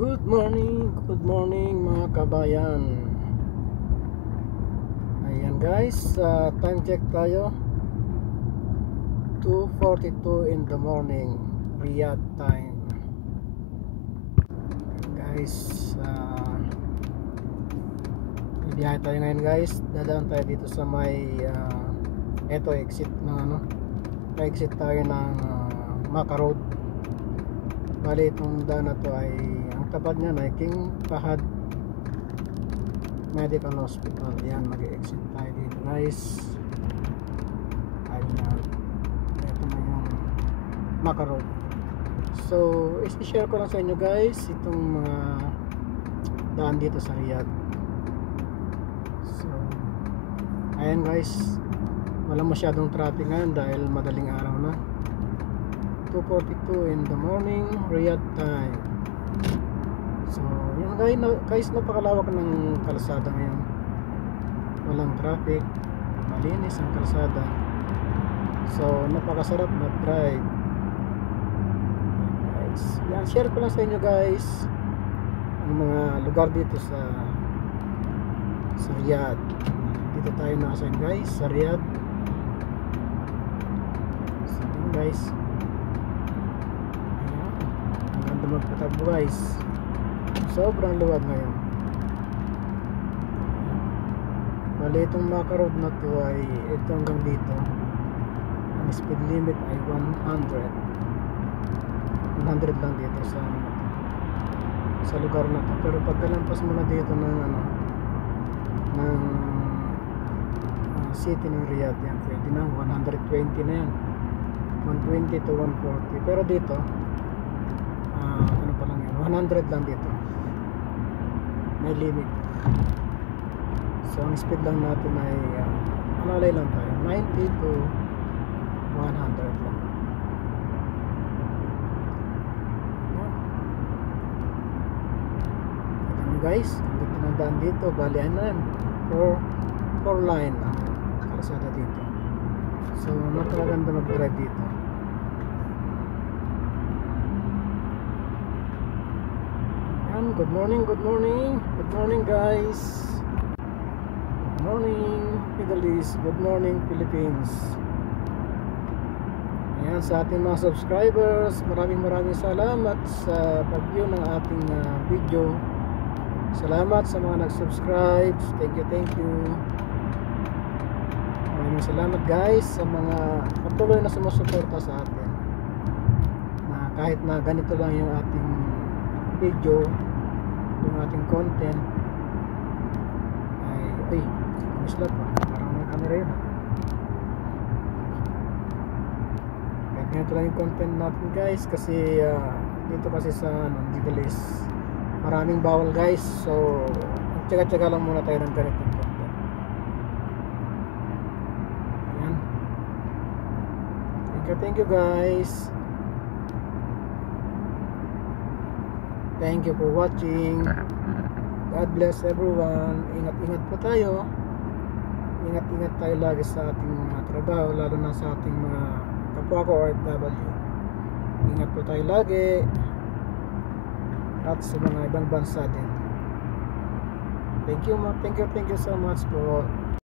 Good morning mga kabayan. Ayan guys, time check tayo. 2:42 in the morning, Riyadh time. Guys, bibiyahe tayo ngayon guys. Dadaan tayo dito sa may eto exit ng exit tayo ng Maka Road. Bali itong daan na to ay ang tapat niya na King Fahad Medical Hospital. Yan, mag-exit tayo dito guys. Ayan, ito na yung Maka Road. So i-share ko lang sa inyo guys itong mga daan dito sa Riyadh. So ayan guys, wala masyadong traffic ngayon dahil madaling araw na. 2:42 in the morning, Riyadh time. So yun guys, napakalawak ng kalsada ngayon. Walang traffic, malinis ang kalsada. So napakasarap mag-drive guys. Yan, share ko lang sa inyo guys ang mga lugar dito sa Riyadh. Dito tayo nasa guys, sa Riyadh. So yun guys, magpatakbo guys, sobrang luwag ngayon. Bali itong Maka Road na to ay ito hanggang dito. Ang speed limit ay 100 lang dito sa lugar na to. Pero pagkalampas mo na dito ng ng city ng Riyadh, yan pwede na 120 na yan, 120 to 140. Pero dito ano pa lang yan, 100 lang dito, may limit. So ang speed lang natin ay alalay lang tayo, 90 to 100 lang. Kita nyo guys, dito na daan dito. Bali ano yan, 4 line ang kalsada dito. So napakaganda mag-drive dito. Good morning guys. Good morning Middle East, good morning Philippines. Ayan, sa ating mga subscribers, maraming salamat sa pag-view ng ating video. Salamat sa mga nag-subscribe. Thank you. Maraming salamat guys sa mga patuloy na sumusuporta sa atin, na kahit na ganito lang yung ating video, yung ating content ay kumislap pa, parang may camera yun kahit ganito lang yung content natin guys, kasi dito kasi sa Middle East maraming bawal guys. So tsaga-tsaga lang muna tayo ng ganitong content. Ayan, thank you guys. Thank you for watching. God bless everyone. Ingat-ingat po tayo. Ingat-ingat tayo lagi sa ating mga trabaho, lalo na sa ating mga kapwa ko OFW. Ingat po tayo lagi, at sa mga ibang bansa din. Thank you so much po.